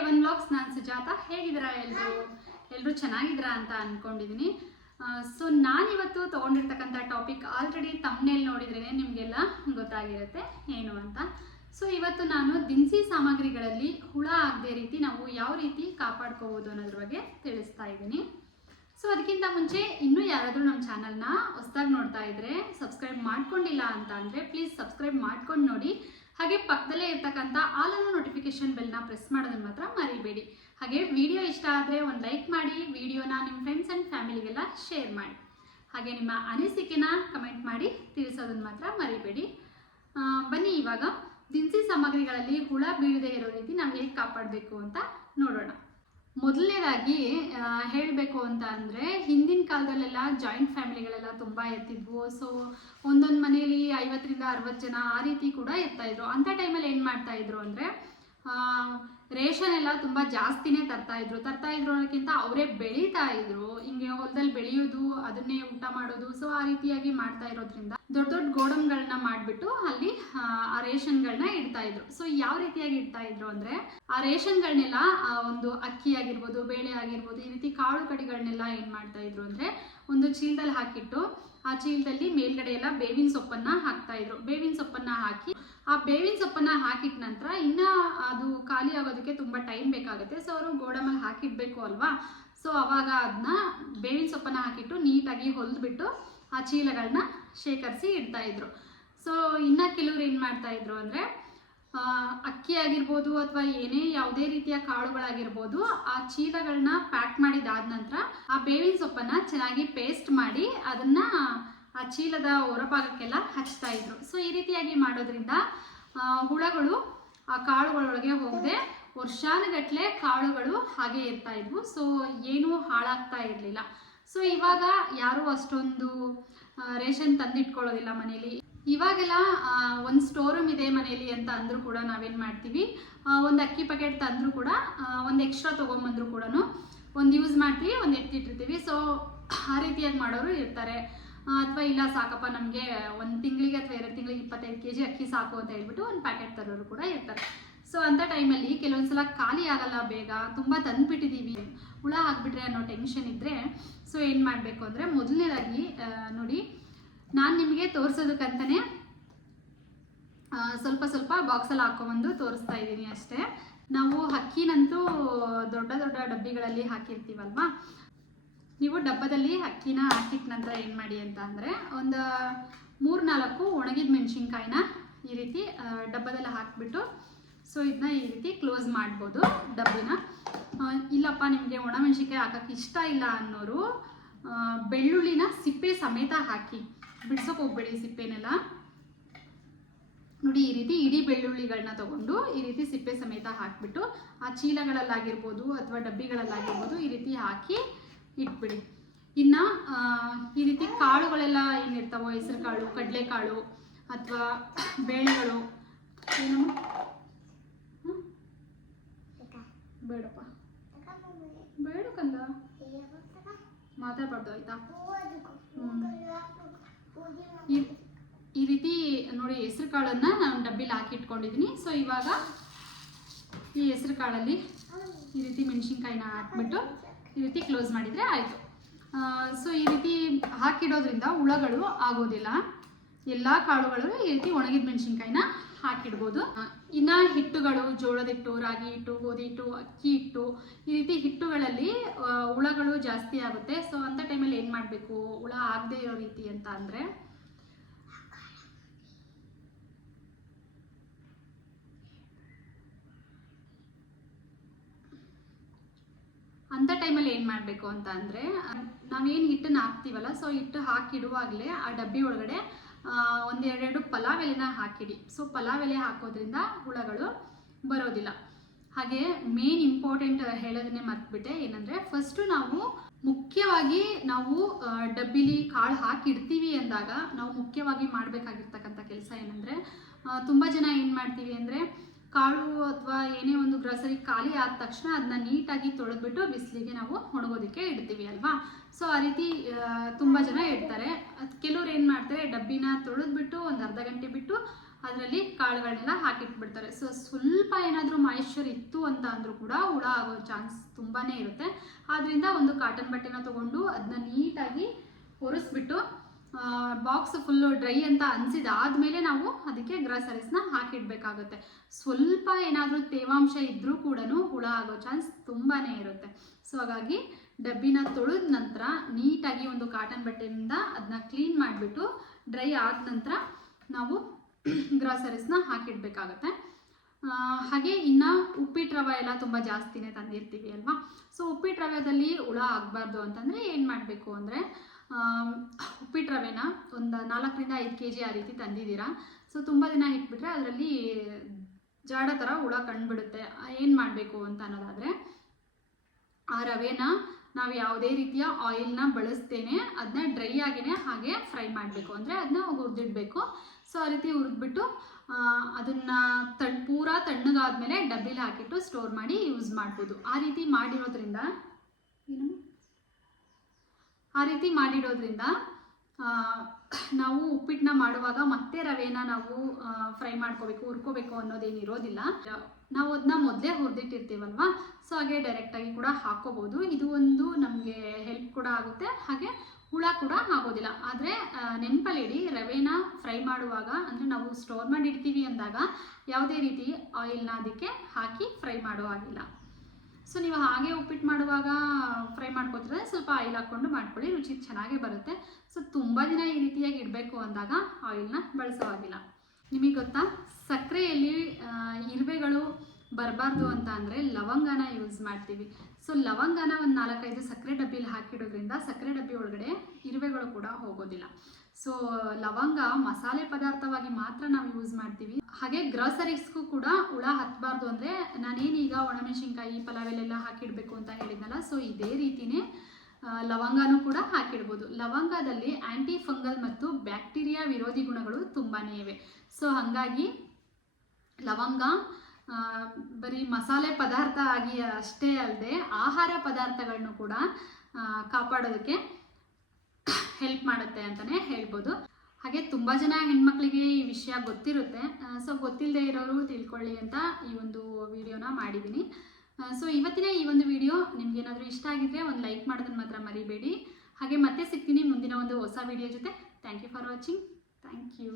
ಎವನ್ blogs ನಾನು ಸುಜಾತ, ಹೇಗಿದ್ದೀರಾ ಎಲ್ಲರೂ ಎಲ್ಲರೂ ಚೆನ್ನಾಗಿದ್ದೀರಾ ಅಂತ ಅಂದ್ಕೊಂಡಿದ್ದೀನಿ ಸೊ ನಾನಿವತ್ತು ತೊಗೊಂಡಿರ್ತಕ್ಕಂಥ ಟಾಪಿಕ್ ಆಲ್ರೆಡಿ ತಮ್ಮನೇಲಿ ನೋಡಿದ್ರೇ ನಿಮಗೆಲ್ಲ ಗೊತ್ತಾಗಿರುತ್ತೆ ಏನು ಅಂತ. ಸೊ ಇವತ್ತು ನಾನು ದಿನಸಿ ಸಾಮಗ್ರಿಗಳಲ್ಲಿ ಹುಳ ಆಗದೆ ರೀತಿ ನಾವು ಯಾವ ರೀತಿ ಕಾಪಾಡ್ಕೋಬೋದು ಅನ್ನೋದ್ರ ಬಗ್ಗೆ ತಿಳಿಸ್ತಾ ಇದ್ದೀನಿ. ಸೊ ಅದಕ್ಕಿಂತ ಮುಂಚೆ ಇನ್ನೂ ಯಾರಾದರೂ ನಮ್ಮ ಚಾನಲ್ನ ಹೊಸ್ದಾಗಿ ನೋಡ್ತಾ ಇದ್ರೆ ಸಬ್ಸ್ಕ್ರೈಬ್ ಮಾಡ್ಕೊಂಡಿಲ್ಲ ಅಂತ ಅಂದರೆ ಪ್ಲೀಸ್ ಸಬ್ಸ್ಕ್ರೈಬ್ ಮಾಡ್ಕೊಂಡು ನೋಡಿ. ಹಾಗೆ ಪಕ್ಕದಲ್ಲೇ ಇರ್ತಕ್ಕಂಥ ಆಲ್ ಅನ್ನೋ ನೋಟಿಫಿಕೇಶನ್ ಬೆಲ್ನ ಪ್ರೆಸ್ ಮಾಡೋದನ್ನು ಮಾತ್ರ ಮರಿಬೇಡಿ. ಹಾಗೆ ವಿಡಿಯೋ ಇಷ್ಟ ಆದರೆ ಒಂದು ಲೈಕ್ ಮಾಡಿ ವಿಡಿಯೋನ ನಿಮ್ಮ ಫ್ರೆಂಡ್ಸ್ ಆ್ಯಂಡ್ ಫ್ಯಾಮಿಲಿಗೆಲ್ಲ ಶೇರ್ ಮಾಡಿ. ಹಾಗೆ ನಿಮ್ಮ ಅನಿಸಿಕೆನ ಕಮೆಂಟ್ ಮಾಡಿ ತಿಳಿಸೋದನ್ನು ಮಾತ್ರ ಮರಿಬೇಡಿ. ಬನ್ನಿ ಇವಾಗ ದಿನಸಿ ಸಾಮಗ್ರಿಗಳಲ್ಲಿ ಹುಳ ಬೀಳದೆ ಇರೋ ರೀತಿ ನಾವು ಹೇಗೆ ಕಾಪಾಡಬೇಕು ಅಂತ ನೋಡೋಣ. ಮೊದಲನೇದಾಗಿ ಹೇಳಬೇಕು ಅಂತ ಅಂದರೆ ಹಿಂದಿನ ಕಾಲದಲ್ಲೆಲ್ಲ ಜಾಯಿಂಟ್ ಫ್ಯಾಮಿಲಿಗಳೆಲ್ಲ ತುಂಬ ಎತ್ತಿದ್ವು. ಸೊ ಒಂದೊಂದು ಮನೆಯಲ್ಲಿ ಐವತ್ತರಿಂದ ಅರವತ್ತು ಜನ ಆ ರೀತಿ ಕೂಡ ಎತ್ತಾಯಿದ್ರು ಅಂಥ ಟೈಮಲ್ಲಿ ಏನು ಮಾಡ್ತಾಯಿದ್ರು ಅಂದರೆ ರೇಷನ್ ಎಲ್ಲ ತುಂಬ ಜಾಸ್ತಿನೇ ತರ್ತಾ ಇದ್ರು. ತರ್ತಾ ಇದ್ರು ಅನ್ನೋಕ್ಕಿಂತ ಅವರೇ ಬೆಳೀತಾ ಇದ್ರು. ಹಿಂಗೆ ಹೊಲದಲ್ಲಿ ಬೆಳೆಯೋದು, ಅದನ್ನೇ ಊಟ ಮಾಡೋದು. ಸೊ ಆ ರೀತಿಯಾಗಿ ಮಾಡ್ತಾ ಇರೋದ್ರಿಂದ ದೊಡ್ಡ ದೊಡ್ಡ ಗೋಡನ್ಗಳನ್ನ ಮಾಡಿಬಿಟ್ಟು ಅಲ್ಲಿ ಆ, ರೇಷನ್ಗಳನ್ನ ಇಡ್ತಾ ಇದ್ರು. ಸೊ ಯಾವ ರೀತಿಯಾಗಿ ಇಡ್ತಾ ಇದ್ರು ಅಂದ್ರೆ ಆ ರೇಷನ್ಗಳನ್ನೆಲ್ಲ ಆ, ಒಂದು ಅಕ್ಕಿ ಆಗಿರ್ಬೋದು ಬೇಳೆ ಆಗಿರ್ಬೋದು ಈ ರೀತಿ ಕಾಳು ಕಡಿಗಳನ್ನೆಲ್ಲ ಏನ್ ಮಾಡ್ತಾ ಇದ್ರು ಅಂದ್ರೆ ಒಂದು ಚೀಲದಲ್ಲಿ ಹಾಕಿಟ್ಟು ಆ ಚೀಲದಲ್ಲಿ ಮೇಲ್ಗಡೆ ಎಲ್ಲ ಬೇವಿನ ಸೊಪ್ಪನ್ನ ಹಾಕ್ತಾ ಇದ್ರು. ಬೇವಿನ ಸೊಪ್ಪನ್ನ ಹಾಕಿ ಆ ಬೇವಿನ ಸೊಪ್ಪನ್ನ ಹಾಕಿಟ್ ನಂತರ ಇನ್ನ ಅದು ಖಾಲಿ ಆಗೋದಕ್ಕೆ ತುಂಬಾ ಟೈಮ್ ಬೇಕಾಗುತ್ತೆ. ಸೊ ಅವರು ಗೋಡಮಲ್ಲಿ ಹಾಕಿಡ್ಬೇಕು ಅಲ್ವಾ? ಸೊ ಅವಾಗ ಅದನ್ನ ಬೇವಿನ ಸೊಪ್ಪನ್ನ ಹಾಕಿಟ್ಟು ನೀಟಾಗಿ ಹೊಲಿದ್ಬಿಟ್ಟು ಆ ಚೀಲಗಳನ್ನ ಶೇಖರಿಸಿ ಇಡ್ತಾ ಇದ್ರು. ಸೊ ಇನ್ನ ಕೆಲವ್ರು ಏನು ಮಾಡ್ತಾ ಇದ್ರು ಅಂದ್ರೆ ಅಕ್ಕಿ ಆಗಿರ್ಬೋದು ಅಥವಾ ಏನೇ ಯಾವುದೇ ರೀತಿಯ ಕಾಳುಗಳಾಗಿರ್ಬೋದು, ಆ ಚೀಲಗಳನ್ನ ಪ್ಯಾಕ್ ಮಾಡಿದಾದ ನಂತರ ಆ ಬೇವಿನ ಸೊಪ್ಪನ್ನ ಚೆನ್ನಾಗಿ ಪೇಸ್ಟ್ ಮಾಡಿ ಅದನ್ನ ಆ ಚೀಲದ ಹೊರಭಾಗಕ್ಕೆಲ್ಲ ಹಚ್ತಾ ಇದ್ರು. ಸೊ ಈ ರೀತಿಯಾಗಿ ಮಾಡೋದ್ರಿಂದ ಹುಳಗಳು ಆ ಕಾಳುಗಳೊಳಗೆ ಹೋಗದೆ ವರ್ಷಾನುಗಟ್ಲೆ ಕಾಳುಗಳು ಹಾಗೆ ಇರ್ತಾ ಇದ್ವು. ಸೊ ಏನೂ ಹಾಳಾಗ್ತಾ ಇರಲಿಲ್ಲ. ಸೊ ಇವಾಗ ಯಾರೂ ಅಷ್ಟೊಂದು ರೇಷನ್ ತಂದಿಟ್ಕೊಳ್ಳೋದಿಲ್ಲ ಮನೇಲಿ. ಇವಾಗೆಲ್ಲ ಒಂದು ಸ್ಟೋರ್ ರೂಮ್ ಇದೆ ಮನೆಯಲ್ಲಿ ಅಂತ ಅಂದರೂ ಕೂಡ ನಾವೇನು ಮಾಡ್ತೀವಿ ಒಂದು ಅಕ್ಕಿ ಪ್ಯಾಕೆಟ್ ತಂದರೂ ಕೂಡ ಒಂದು ಎಕ್ಸ್ಟ್ರಾ ತೊಗೊಂಬಂದ್ರು ಕೂಡ ಒಂದು ಯೂಸ್ ಮಾಡ್ತೀವಿ, ಒಂದು ಎತ್ತಿಟ್ಟಿರ್ತೀವಿ. ಸೊ ಆ ರೀತಿಯಾಗಿ ಮಾಡೋರು ಇರ್ತಾರೆ. ಅಥವಾ ಇಲ್ಲ ಸಾಕಪ್ಪ, ನಮಗೆ ಒಂದು ತಿಂಗಳಿಗೆ ಅಥವಾ ಎರಡು ತಿಂಗಳಿಗೆ ಇಪ್ಪತ್ತೈದು ಕೆ ಜಿ ಅಕ್ಕಿ ಸಾಕು ಅಂತ ಹೇಳ್ಬಿಟ್ಟು ಒಂದು ಪ್ಯಾಕೆಟ್ ತರೋರು ಕೂಡ ಇರ್ತಾರೆ. ಸೊ ಅಂಥ ಟೈಮಲ್ಲಿ ಕೆಲವೊಂದ್ಸಲ ಖಾಲಿ ಆಗಲ್ಲ ಬೇಗ, ತುಂಬ ತಂದುಬಿಟ್ಟಿದ್ದೀವಿ ಹುಳ ಹಾಕ್ಬಿಟ್ರೆ ಅನ್ನೋ ಟೆನ್ಷನ್ ಇದ್ದರೆ ಸೊ ಏನು ಮಾಡಬೇಕು ಅಂದರೆ ಮೊದಲನೇದಾಗಿ ನೋಡಿ ನಾನು ನಿಮಗೆ ತೋರಿಸೋದಕ್ಕಂತಲೇ ಸ್ವಲ್ಪ ಸ್ವಲ್ಪ ಬಾಕ್ಸಲ್ಲಿ ಹಾಕೊಂಬಂದು ತೋರಿಸ್ತಾ ಇದ್ದೀನಿ ಅಷ್ಟೇ. ನಾವು ಅಕ್ಕಿನಂತೂ ದೊಡ್ಡ ದೊಡ್ಡ ಡಬ್ಬಿಗಳಲ್ಲಿ ಹಾಕಿರ್ತೀವಲ್ವಾ? ನೀವು ಡಬ್ಬದಲ್ಲಿ ಅಕ್ಕಿನ ಹಾಕಿದ ನಂತರ ಏನು ಮಾಡಿ ಅಂತ ಅಂದರೆ, ಒಂದು ಮೂರು ನಾಲ್ಕು ಒಣಗಿದ ಮೆಣಸಿನ್ಕಾಯಿನ ಈ ರೀತಿ ಡಬ್ಬದಲ್ಲಿ ಹಾಕಿಬಿಟ್ಟು, ಸೊ ಇದನ್ನ ಈ ರೀತಿ ಕ್ಲೋಸ್ ಮಾಡ್ಬೋದು ಡಬ್ಬಿನ. ಇಲ್ಲಪ್ಪ, ನಿಮಗೆ ಒಣಮೆಣಸಿನ್ಕಾಯಿ ಹಾಕೋಕ್ಕೆ ಇಷ್ಟ ಇಲ್ಲ ಅನ್ನೋರು ಬೆಳ್ಳುಳ್ಳಿನ ಸಿಪ್ಪೆ ಸಮೇತ ಹಾಕಿ ಬಿಡ್ಸೋಕೆ ಹೋಗ್ಬೇಡಿ ಸಿಪ್ಪೆನೆಲ್ಲ ನೋಡಿ, ಈ ರೀತಿ ಇಡೀ ಬೆಳ್ಳುಳ್ಳಿಗಳನ್ನ ತಗೊಂಡು ಈ ರೀತಿ ಸಿಪ್ಪೆ ಸಮೇತ ಹಾಕಿಬಿಟ್ಟು, ಆ ಚೀಲಗಳಲ್ಲಾಗಿರ್ಬೋದು ಅಥವಾ ಡಬ್ಬಿಗಳಲ್ಲಾಗಿರ್ಬೋದು ಈ ರೀತಿ ಹಾಕಿ ಇಟ್ಬಿಡಿ. ಇನ್ನು ಈ ರೀತಿ ಕಾಳುಗಳೆಲ್ಲ ಏನಿರ್ತಾವೋ ಹೆಸರು ಕಾಳು ಕಡಲೆಕಾಳು ಅಥವಾ ಬೇಳೆಗಳು ಹ್ಮ್? ಬೇಡಪ್ಪ. ಬೇಡ ಕಂದ. ಮಾತಾಡ್ಬಾರ್ದು, ಆಯ್ತಾ? ಈ ರೀತಿ ನೋಡಿ ಹೆಸರು ಕಾಳನ್ನ ನಾನು ಡಬ್ಬಿಲಿ ಹಾಕಿ ಇಟ್ಕೊಂಡಿದ್ದೀನಿ ಸೊ ಇವಾಗ ಈ ಹೆಸರು ಕಾಳಲ್ಲಿ ಈ ರೀತಿ ಮೆಣಸಿನ್ಕಾಯಿನ ಹಾಕ್ಬಿಟ್ಟು ಈ ರೀತಿ ಕ್ಲೋಸ್ ಮಾಡಿದರೆ ಆಯಿತು. ಸೊ ಈ ರೀತಿ ಹಾಕಿಡೋದ್ರಿಂದ ಹುಳಗಳು ಆಗೋದಿಲ್ಲ. ಎಲ್ಲ ಕಾಳುಗಳು ಈ ರೀತಿ ಒಣಗಿದ ಮೆಣಸಿನ್ಕಾಯಿನ ಹಾಕಿಡ್ಬೋದು. ಇನ್ನ ಹಿಟ್ಟುಗಳು ಜೋಳದ ಹಿಟ್ಟು ರಾಗಿ ಹಿಟ್ಟು ಗೋಧಿ ಹಿಟ್ಟು ಅಕ್ಕಿ ಹಿಟ್ಟು ಈ ರೀತಿ ಹಿಟ್ಟುಗಳಲ್ಲಿ ಹುಳಗಳು ಜಾಸ್ತಿ ಆಗುತ್ತೆ. ಸೊ ಅಂತ ಟೈಮಲ್ಲಿ ಏನು ಮಾಡಬೇಕು? ಹುಳ ಆಗದೆ ಇರೋ ರೀತಿ ಅಂತ ಅಂದ್ರೆ ಅಂತ ಟೈಮಲ್ಲಿ ಏನು ಮಾಡಬೇಕು ಅಂತ ಅಂದರೆ ನಾವೇನು ಹಿಟ್ಟನ್ನ ಹಾಕ್ತೀವಲ್ಲ ಸೊ ಹಿಟ್ಟು ಹಾಕಿಡುವಾಗಲೇ ಆ ಡಬ್ಬಿ ಒಳಗಡೆ ಆ, ಒಂದೆರಡೆರಡು ಪಲಾವ್ ಎಲೆನ ಹಾಕಿಡಿ. ಸೊ ಪಲಾವ್ ಎಲೆ ಹಾಕೋದ್ರಿಂದ ಹುಳಗಳು ಬರೋದಿಲ್ಲ. ಹಾಗೆ ಮೇನ್ ಇಂಪಾರ್ಟೆಂಟ್ ಹೇಳೋದನ್ನೇ ಮರ್ತ್ಬಿಟ್ಟೆ. ಏನಂದರೆ ಫಸ್ಟು ನಾವು ಮುಖ್ಯವಾಗಿ ನಾವು ಡಬ್ಬಿಲಿ ಕಾಳು ಹಾಕಿಡ್ತೀವಿ ಅಂದಾಗ ನಾವು ಮುಖ್ಯವಾಗಿ ಮಾಡಬೇಕಾಗಿರ್ತಕ್ಕಂಥ ಕೆಲಸ ಏನಂದರೆ ತುಂಬ ಜನ ಏನು ಮಾಡ್ತೀವಿ ಅಂದರೆ ಕಾಳು ಅಥವಾ ಏನೇ ಒಂದು ಗ್ರಸರಿ ಖಾಲಿ ಆದ ತಕ್ಷಣ ಅದನ್ನ ನೀಟಾಗಿ ತೊಳೆದ್ಬಿಟ್ಟು ಬಿಸಿಲಿಗೆ ನಾವು ಒಣಗೋದಕ್ಕೆ ಇಡ್ತೀವಿ ಅಲ್ವಾ? ಸೊ ಆ ರೀತಿ ತುಂಬ ಜನ ಇಡ್ತಾರೆ. ಕೆಲವ್ರು ಏನು ಮಾಡ್ತಾರೆ, ಡಬ್ಬಿನ ತೊಳೆದ್ಬಿಟ್ಟು ಒಂದು ಅರ್ಧ ಗಂಟೆ ಬಿಟ್ಟು ಅದರಲ್ಲಿ ಕಾಳುಗಳನ್ನೆಲ್ಲ ಹಾಕಿಟ್ಬಿಡ್ತಾರೆ. ಸೊ ಸ್ವಲ್ಪ ಏನಾದರೂ ಮಾಯಿಶ್ಚರ್ ಇತ್ತು ಅಂತ ಅಂದರೂ ಕೂಡ ಹುಳ ಆಗೋ ಚಾನ್ಸ್ ತುಂಬಾ ಇರುತ್ತೆ. ಆದ್ದರಿಂದ ಒಂದು ಕಾಟನ್ ಬಟ್ಟೆನ ತೊಗೊಂಡು ಅದನ್ನ ನೀಟಾಗಿ ಒರೆಸ್ಬಿಟ್ಟು ಬಾಕ್ಸ್ ಫುಲ್ಲು ಡ್ರೈ ಅಂತ ಅನಿಸಿದಾದಮೇಲೆ ನಾವು ಅದಕ್ಕೆ ಗ್ರಾಸರೀಸ್ನ ಹಾಕಿಡಬೇಕಾಗುತ್ತೆ. ಸ್ವಲ್ಪ ಏನಾದರೂ ತೇವಾಂಶ ಇದ್ದರೂ ಕೂಡ ಹುಳ ಆಗೋ ಚಾನ್ಸ್ ತುಂಬಾ ಇರುತ್ತೆ. ಸೊ ಹಾಗಾಗಿ ಡಬ್ಬಿನ ತೊಳೆದ ನಂತರ ನೀಟಾಗಿ ಒಂದು ಕಾಟನ್ ಬಟ್ಟೆಯಿಂದ ಅದನ್ನ ಕ್ಲೀನ್ ಮಾಡಿಬಿಟ್ಟು ಡ್ರೈ ಆದ ನಂತರ ನಾವು ಗ್ರಾಸರೀಸ್ನ ಹಾಕಿಡಬೇಕಾಗತ್ತೆ. ಹಾಗೆ ಇನ್ನು ಉಪ್ಪಿಟ್ಟು ರವೆ ಎಲ್ಲ ತುಂಬ ಜಾಸ್ತಿನೇ ತಂದಿರ್ತೀವಿ ಅಲ್ವಾ? ಸೊ ಉಪ್ಪಿಟ್ಟು ರವೆದಲ್ಲಿ ಹುಳ ಆಗಬಾರ್ದು ಅಂತಂದರೆ ಏನು ಮಾಡಬೇಕು ಅಂದರೆ ಉಪ್ಪಿಟ್ಟು ರವೆನ ಒಂದು ನಾಲ್ಕರಿಂದ ಐದು ಕೆ ಜಿ ಆ ರೀತಿ ತಂದಿದ್ದೀರಾ. ಸೊ ತುಂಬ ದಿನ ಇಟ್ಬಿಟ್ರೆ ಅದರಲ್ಲಿ ಜಾಡ ಥರ ಹುಳ ಕಂಡುಬಿಡುತ್ತೆ. ಏನು ಮಾಡಬೇಕು ಅಂತ ಅನ್ನೋದಾದರೆ, ಆ ರವೆನ ನಾವು ಯಾವುದೇ ರೀತಿಯ ಆಯಿಲ್ನ ಬಳಸ್ತೇನೆ ಅದನ್ನ ಡ್ರೈ ಆಗಿನೇ ಹಾಗೆ ಫ್ರೈ ಮಾಡಬೇಕು. ಅಂದರೆ ಅದನ್ನ ಹುರಿದಿಡಬೇಕು. ಸೊ ಆ ರೀತಿ ಹುರಿದ್ಬಿಟ್ಟು ಅದನ್ನು ತಣ್, ಪೂರ ತಣ್ಣಗಾದ್ಮೇಲೆ ಡಬ್ಬಿಲಿ ಹಾಕಿಟ್ಟು ಸ್ಟೋರ್ ಮಾಡಿ ಯೂಸ್ ಮಾಡ್ಬೋದು. ಆ ರೀತಿ ಮಾಡಿರೋದ್ರಿಂದ ಏನು ಆ ರೀತಿ ಮಾಡಿಡೋದ್ರಿಂದ ನಾವು ಉಪ್ಪಿಟ್ಟನ್ನ ಮಾಡುವಾಗ ಮತ್ತೆ ರವೆನ ನಾವು ಫ್ರೈ ಮಾಡ್ಕೋಬೇಕು, ಹುರ್ಕೋಬೇಕು ಅನ್ನೋದೇನು ಇರೋದಿಲ್ಲ. ನಾವು ಅದನ್ನ ಮೊದಲೇ ಹುರಿದಿಟ್ಟಿರ್ತೀವಲ್ವಾ? ಸೊ ಹಾಗೆ ಡೈರೆಕ್ಟಾಗಿ ಕೂಡ ಹಾಕೋಬೋದು. ಇದು ಒಂದು ನಮಗೆ ಹೆಲ್ಪ್ ಕೂಡ ಆಗುತ್ತೆ. ಹಾಗೆ ಹುಳ ಕೂಡ ಆಗೋದಿಲ್ಲ. ಆದರೆ ನೆನಪಲ್ಲಿಡಿ ರವೆನ ಫ್ರೈ ಮಾಡುವಾಗ, ಅಂದರೆ ನಾವು ಸ್ಟೋರ್ ಮಾಡಿ ಇಡ್ತೀವಿ ಅಂದಾಗ, ಯಾವುದೇ ರೀತಿ ಆಯಿಲ್ನ ಅದಕ್ಕೆ ಹಾಕಿ ಫ್ರೈ ಮಾಡೋ ಹಾಗಿಲ್ಲ. ಸೊ ನೀವು ಹಾಗೆ ಉಪ್ಪಿಟ್ಟು ಮಾಡುವಾಗ ಫ್ರೈ ಮಾಡ್ಕೊತಿದ್ರೆ ಸ್ವಲ್ಪ ಆಯಿಲ್ ಹಾಕ್ಕೊಂಡು ಮಾಡ್ಕೊಳ್ಳಿ, ರುಚಿ ಚೆನ್ನಾಗೇ ಬರುತ್ತೆ. ಸೊ ತುಂಬ ದಿನ ಈ ರೀತಿಯಾಗಿ ಇಡಬೇಕು ಅಂದಾಗ ಆಯಿಲ್ನ ಬಳಸೋ ಆಗಿಲ್ಲ ನಿಮಗೆ ಗೊತ್ತಾ? ಸಕ್ಕರೆಯಲ್ಲಿ ಇರುವೆಗಳು ಬರಬಾರ್ದು ಅಂತ ಅಂದರೆ ಲವಂಗನ ಯೂಸ್ ಮಾಡ್ತೀವಿ. ಸೊ ಲವಂಗನ ಒಂದು ನಾಲ್ಕೈದು ಸಕ್ಕರೆ ಡಬ್ಬಿಲಿ ಹಾಕಿಡೋದ್ರಿಂದ ಸಕ್ಕರೆ ಡಬ್ಬಿ ಒಳಗಡೆ ಇರುವೆಗಳು ಕೂಡ ಹೋಗೋದಿಲ್ಲ. ಸೊ ಲವಂಗ ಮಸಾಲೆ ಪದಾರ್ಥವಾಗಿ ಮಾತ್ರ ನಾವು ಯೂಸ್ ಮಾಡ್ತೀವಿ. ಹಾಗೆ ಗ್ರಾಸರಿಸ್ಗೂ ಕೂಡ ಹುಳ ಹತ್ತಬಾರ್ದು ಅಂದರೆ ನಾನೇನೀಗ ಒಣಮೆಣಸಿನ್ಕಾಯಿ, ಪಲಾವೆಲ್ಲೆಲ್ಲ ಹಾಕಿಡಬೇಕು ಅಂತ ಹೇಳಿದ್ನಲ್ಲ ಸೊ ಇದೇ ರೀತಿನೇ ಲವಂಗನೂ ಕೂಡ ಹಾಕಿಡ್ಬೋದು. ಲವಂಗದಲ್ಲಿ ಆ್ಯಂಟಿ ಫಂಗಲ್ ಮತ್ತು ಬ್ಯಾಕ್ಟೀರಿಯಾ ವಿರೋಧಿ ಗುಣಗಳು ತುಂಬಾ ಇವೆ. ಸೊ ಹಾಗಾಗಿ ಲವಂಗ ಬರೀ ಮಸಾಲೆ ಪದಾರ್ಥ ಆಗಿ ಅಷ್ಟೇ ಅಲ್ಲದೆ ಆಹಾರ ಪದಾರ್ಥಗಳನ್ನು ಕೂಡ ಕಾಪಾಡೋದಕ್ಕೆ ಹೆಲ್ಪ್ ಮಾಡುತ್ತೆ ಅಂತಲೇ ಹೇಳ್ಬೋದು. ಹಾಗೆ ತುಂಬ ಜನ ಹೆಣ್ಮಕ್ಳಿಗೆ ಈ ವಿಷಯ ಗೊತ್ತಿರುತ್ತೆ. ಸೊ ಗೊತ್ತಿಲ್ಲದೆ ಇರೋರು ತಿಳ್ಕೊಳ್ಳಿ ಅಂತ ಈ ಒಂದು ವಿಡಿಯೋನ ಮಾಡಿದ್ದೀನಿ. ಸೊ ಇವತ್ತಿನ ಈ ಒಂದು ವಿಡಿಯೋ ನಿಮ್ಗೇನಾದರೂ ಇಷ್ಟ ಆಗಿದ್ರೆ ಒಂದು ಲೈಕ್ ಮಾಡೋದನ್ನು ಮಾತ್ರ ಮರಿಬೇಡಿ. ಹಾಗೆ ಮತ್ತೆ ಸಿಗ್ತೀನಿ ಮುಂದಿನ ಒಂದು ಹೊಸ ವಿಡಿಯೋ ಜೊತೆ. Thank you for watching thank you